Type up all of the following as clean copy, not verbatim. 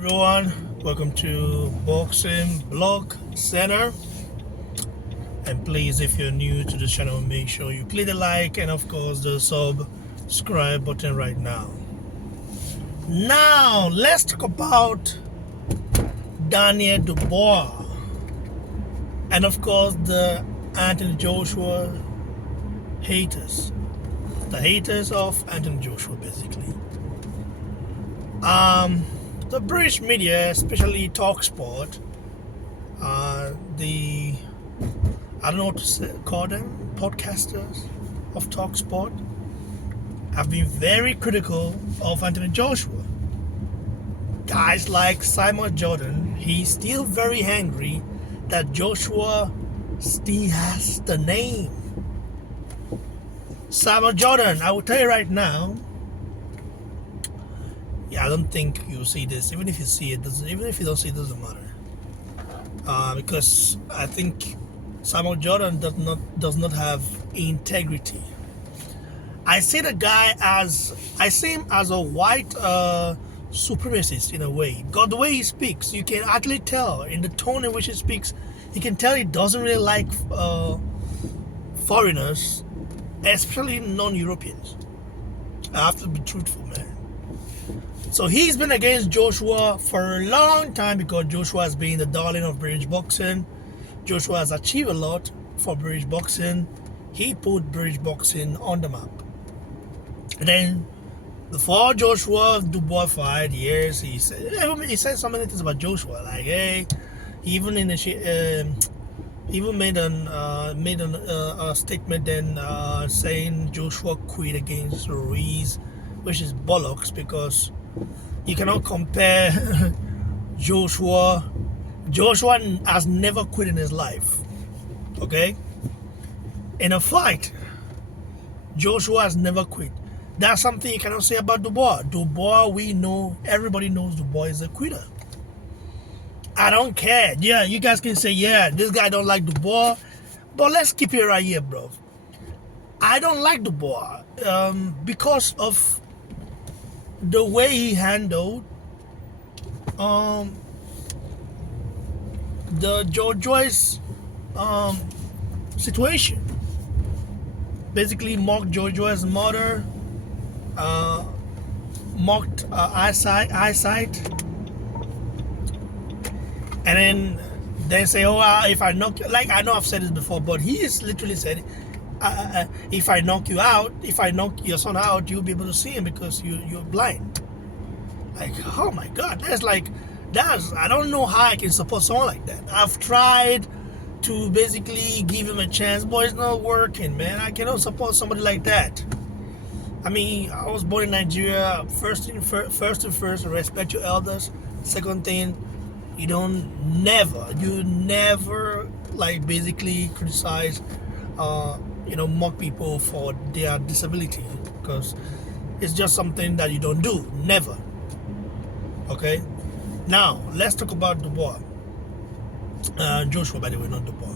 everyone, welcome to Boxing Blog Center. And please, if you're new to the channel, make sure you click the like and of course the subscribe button right now. Now let's talk about Daniel Dubois and of course the Anthony Joshua haters, the haters of Anthony Joshua basically. The British media, especially Talksport, the I don't know what to call them, podcasters of Talksport, have been very critical of Anthony Joshua. Guys like Simon Jordan, he's still very angry that Joshua still has the name. Simon Jordan, I will tell you right now. Yeah, I don't think you'll see this. Even if you see it, even if you don't see it, doesn't matter. Because I think Samuel Jordan does not have integrity. I see him as a white supremacist in a way. God, the way he speaks, you can actually tell in the tone in which he speaks. You can tell he doesn't really like foreigners, especially non-Europeans. I have to be truthful, man. So he's been against Joshua for a long time because Joshua has been the darling of British boxing. Joshua has achieved a lot for British boxing. He put British boxing on the map. And then before Joshua Dubois fight, yes, he said so many things about Joshua. Like, hey, he even made a statement then saying Joshua quit against Ruiz, which is bollocks because you cannot compare Joshua. Joshua has never quit in his life. Okay? In a fight, Joshua has never quit. That's something you cannot say about Dubois. Dubois, we know, everybody knows Dubois is a quitter. I don't care. Yeah, you guys can say, yeah, this guy don't like Dubois. But let's keep it right here, bro. I don't like Dubois because of the way he handled the George Joyce situation. Basically mocked George Joyce's mother, mocked eyesight, and then say, oh, if I knock you, like I know I've said this before, but he has literally said, if I knock you out, if I knock your son out, you'll be able to see him because you're blind. Like, oh my God, I don't know how I can support someone like that. I've tried to basically give him a chance, but it's not working, man. I cannot support somebody like that. I mean, I was born in Nigeria. First, respect your elders. Second thing, you never like basically criticize, mock people for their disability because it's just something that you don't do. Never. Okay. Now let's talk about Dubois. Joshua, by the way, not Dubois.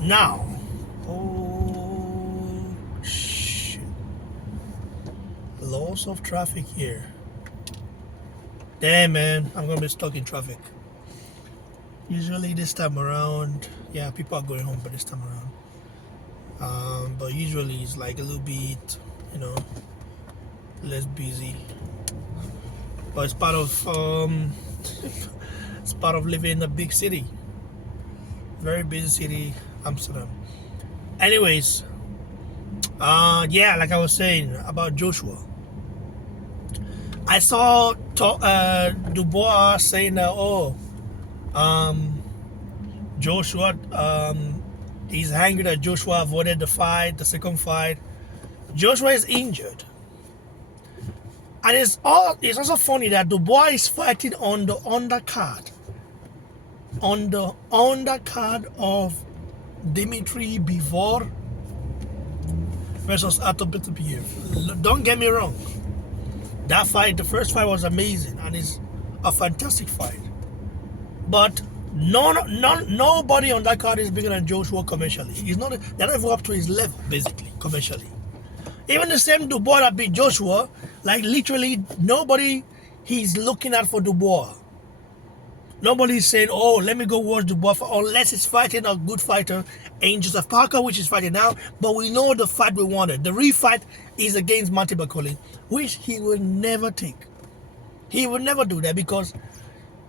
Now, oh shit! Lots of traffic here. Damn, man, I'm gonna be stuck in traffic. Usually this time around, yeah, people are going home, but this time around, but usually it's like a little bit, less busy. But it's part of living in a big city, very busy city, Amsterdam. Anyways, yeah, like I was saying about Joshua, I saw Dubois saying that Joshua, he's angry that Joshua avoided the second fight. Joshua is injured. And it's also funny that Dubois is fighting on the undercard. On the undercard of Dimitri Bivol versus Artur Beterbiev. Don't get me wrong. That fight, the first fight was amazing and it's a fantastic fight. But nobody on that card is bigger than Joshua commercially. They're not even up to his level, basically, commercially. Even the same Dubois that beat Joshua, like literally nobody he's looking out for Dubois. Nobody's saying, oh, let me go watch Dubois unless he's fighting a good fighter in Joseph Parker, which is fighting now. But we know the fight we wanted. The real fight is against Martin Bakole, which he will never take. He will never do that because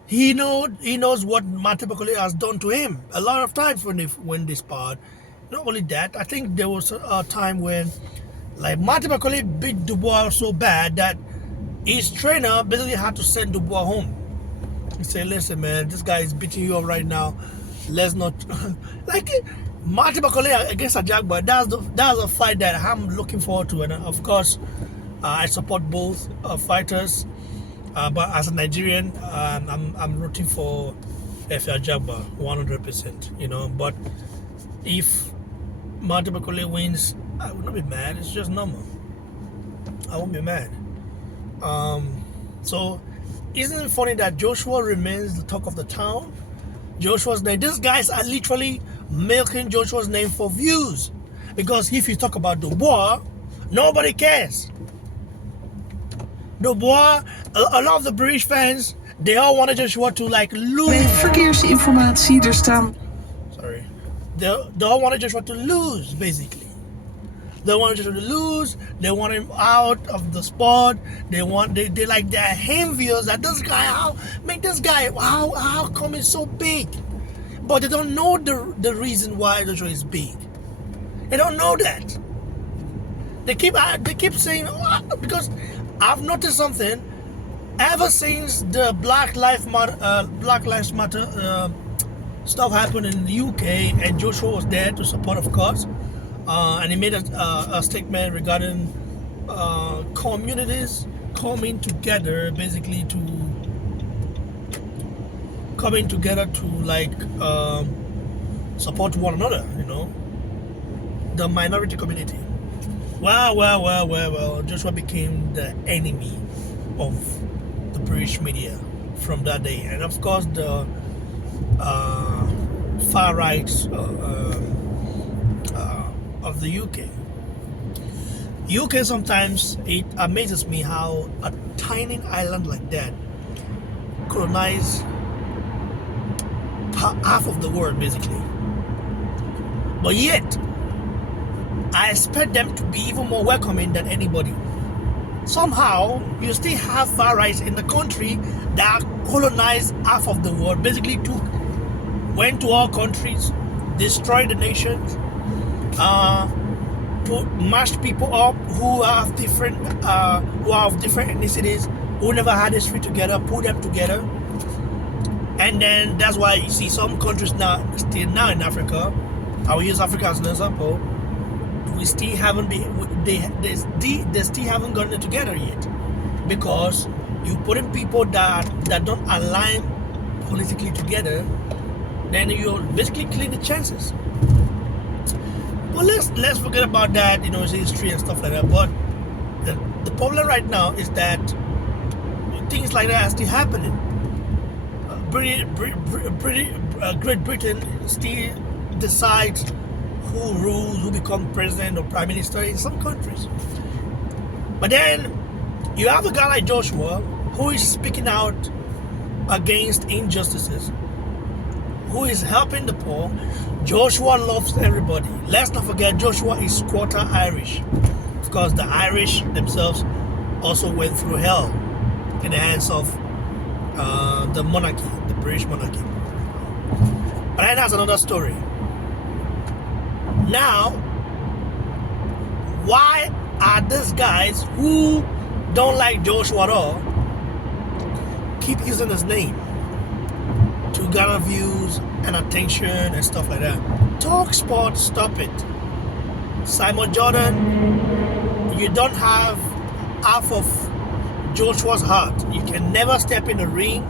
he knows what Martin Bakole has done to him a lot of times when they sparred. Not only that, I think there was a time when like Martin Bakole beat Dubois so bad that his trainer basically had to send Dubois home. He said, listen, man, this guy is beating you up right now. Let's not... like, Martin Bakole against Ajagba, that's a fight that I'm looking forward to. And of course, I support both fighters. But as a Nigerian, I'm rooting for Efe Ajagba 100%, you know. But if Martin Bakole wins, I will not be mad. It's just normal. I won't be mad. So... Isn't it funny that Joshua remains the talk of the town? Joshua's name. These guys are literally milking Joshua's name for views. Because if you talk about Dubois, nobody cares. Dubois, a lot of the British fans, they all wanted Joshua to like lose. Verkeersinformatie, er staan. Sorry. They all wanted Joshua to lose, basically. They want him to lose. They want him out of the sport. They like they're envious that this guy, how come he's so big? But they don't know the reason why the show is big. They don't know that. They keep saying, because I've noticed something ever since the Black Lives Matter stuff happened in the UK, and Joshua was there to support, of course. And he made a statement regarding communities coming together, basically to like support one another, you know, the minority community. Well, Joshua became the enemy of the British media from that day, and of course the far rights of the UK. UK, sometimes it amazes me how a tiny island like that colonized half of the world, basically. But yet, I expect them to be even more welcoming than anybody. Somehow, you still have far rights in the country that colonized half of the world, basically went to all countries, destroyed the nations, mashed people up who have different ethnicities, who never had history together, put them together. And then that's why you see some countries still now in Africa, I will use Africa as an example, they still haven't gotten it together yet, because you put in people that don't align politically together, then you're basically killing the chances. Well, let's forget about that, you know, history and stuff like that. But the problem right now is that things like that are still happening. Great Britain still decides who rules, who becomes president or prime minister in some countries. But then you have a guy like Joshua who is speaking out against injustices, who is helping the poor. Joshua loves everybody. Let's not forget Joshua is quarter Irish. Of course, the Irish themselves also went through hell in the hands of the monarchy, the British monarchy. But then that's another story. Now, why are these guys who don't like Joshua at all keep using his name to garner views and attention and stuff like that? Talk sport, stop it. Simon Jordan, you don't have half of Joshua's heart. You can never step in the ring.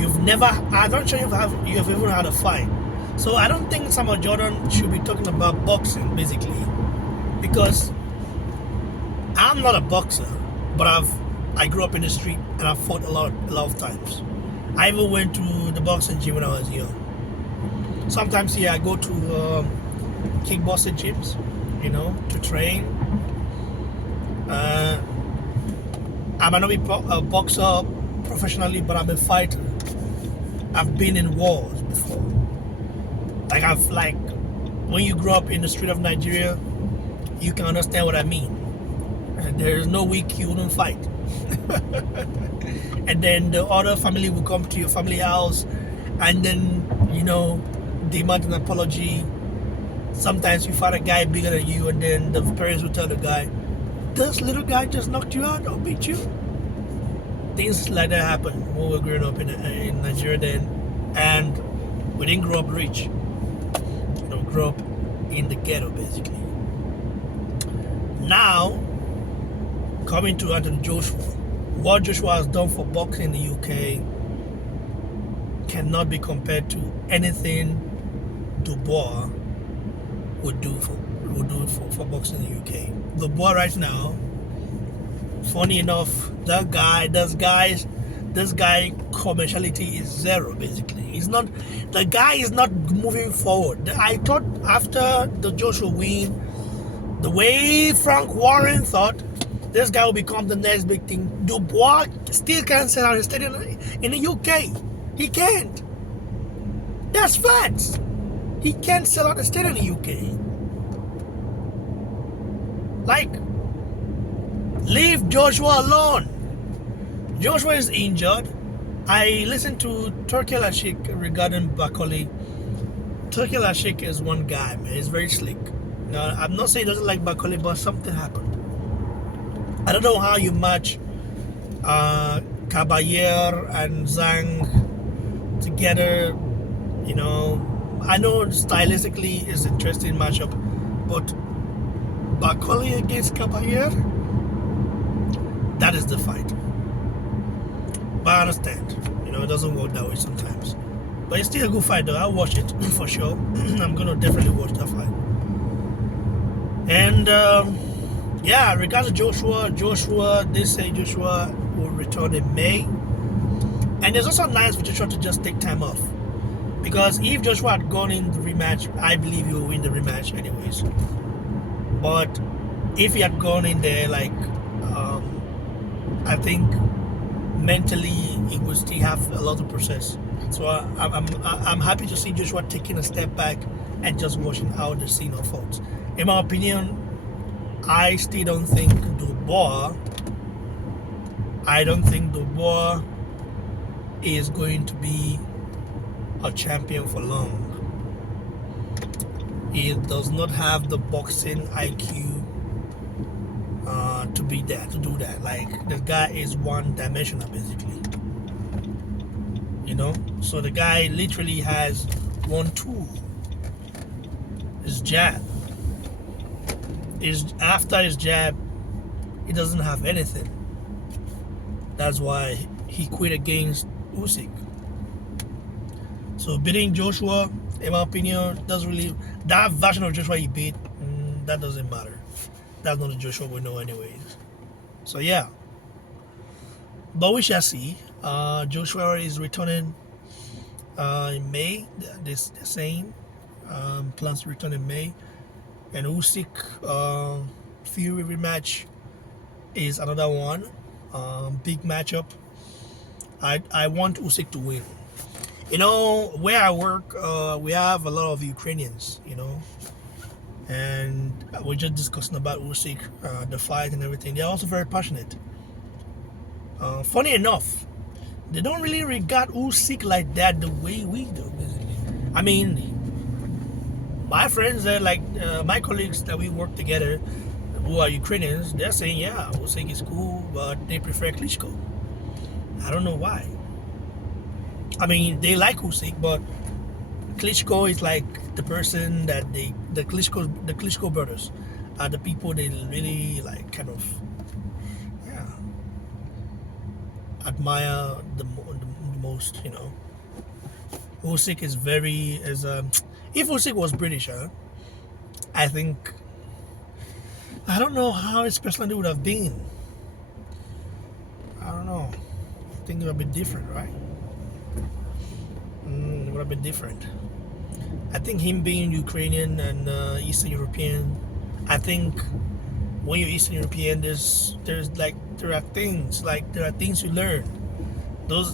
I'm not sure you've even had a fight. So I don't think Simon Jordan should be talking about boxing, basically, because I'm not a boxer, but I grew up in the street and I fought a lot of times. I even went to the boxing gym when I was young. Sometimes I go to kickboxing gyms, you know, to train. I might not be a boxer professionally, but I'm a fighter. I've been in wars before. Like when you grow up in the street of Nigeria, you can understand what I mean. And there is no week you wouldn't fight. And then the other family will come to your family house and then, demand an apology. Sometimes you fight a guy bigger than you, and then the parents will tell the guy, this little guy just knocked you out or beat you. Things like that happen when we were growing up in Nigeria then. And we didn't grow up rich. Grew up in the ghetto basically. Now, coming to Anthony Joshua, what Joshua has done for boxing in the UK cannot be compared to anything Dubois would do for boxing in the UK. Dubois right now, funny enough, this guy commerciality is zero basically. The guy is not moving forward. I thought after the Joshua win, the way Frank Warren thought, this guy will become the next big thing. Dubois still can't sell out a stadium in the UK. He can't. That's facts. He can't sell out a stadium in the UK. Like, leave Joshua alone. Joshua is injured. I listened to Turki Lashik regarding Bakoli. Turki Lashik is one guy, man. He's very slick. Now, I'm not saying he doesn't like Bakoli, but something happened. I don't know how you match Caballero and Zhang together. I know stylistically it's an interesting matchup, but Bakoli against Caballero, that is the fight. But I understand, it doesn't work that way sometimes. But it's still a good fight though. I'll watch it for sure. I'm gonna definitely watch that fight. And regards to Joshua, they say Joshua will return in May. And it's also nice for Joshua to just take time off. Because if Joshua had gone in the rematch, I believe he will win the rematch anyways. But if he had gone in there, I think mentally he would still have a lot to process. So I'm happy to see Joshua taking a step back and just watching how the scene unfolds. In my opinion, I still don't think Dubois is going to be a champion for long. He does not have the boxing IQ to be there, to do that. Like, the guy is one-dimensional basically. So the guy literally has one tool, his jab. After his jab, he doesn't have anything. That's why he quit against Usyk. So beating Joshua, in my opinion, doesn't really, that version of Joshua he beat, that doesn't matter. That's not the Joshua we know anyways. So yeah. But we shall see. Joshua is returning in May. They're saying plans to return in May. And Usyk Fury rematch is another one. Big matchup. I want Usyk to win. Where I work, we have a lot of Ukrainians, and we're just discussing about Usyk, the fight and everything. They're also very passionate. Funny enough, they don't really regard Usyk like that the way we do. I mean, my friends, my colleagues that we work together, who are Ukrainians, they're saying, yeah, Usyk is cool, but they prefer Klitschko. I don't know why. I mean, they like Usyk, but Klitschko is like the person that the Klitschko brothers are the people they really admire the most. Usyk is if Usyk was British, I think, I don't know how his personality would have been. I don't know. I think it would have been different, right? It would have been different. I think him being Ukrainian and Eastern European, I think when you're Eastern European, there's like there are things you learn.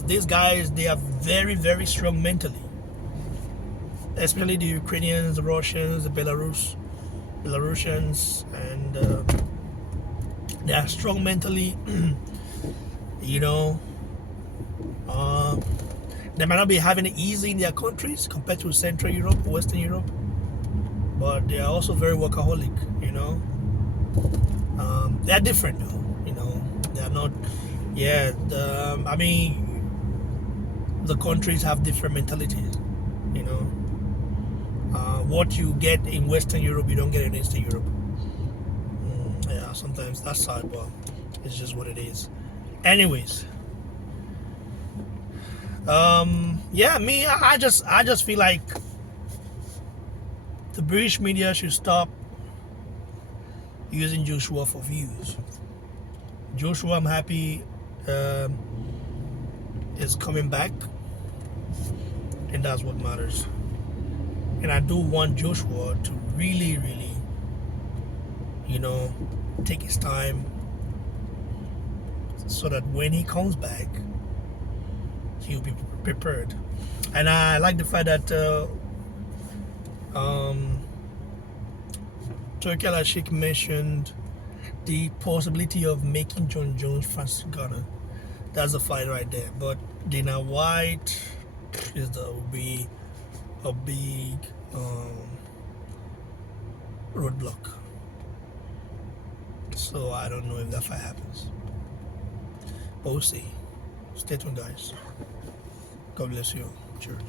These guys, they are very, very strong mentally, especially the Ukrainians, the Russians, the Belarusians, and they are strong mentally. You know, they might not be having it easy in their countries compared to Central Europe, Western Europe, but they are also very workaholic. You know, they are different though. You know, they are not. Yeah, I mean, the countries have different mentalities. You know, what you get in Western Europe, you don't get in Eastern Europe. Yeah, sometimes that's sad, but it's just what it is. Anyways, yeah, me, I just feel like the British media should stop using Joshua for views. Joshua, I'm happy, is coming back, and that's what matters. And I do want Joshua to really, really, you know, take his time, so that when he comes back, he'll be prepared. And I like the fact that Turkey Al-Sheikh mentioned the possibility of making John Jones Francis Ghana. That's a fight right there. But Dana White will be a big roadblock. So I don't know if that fight happens. But we'll see. Stay tuned, guys. God bless you. Cheers.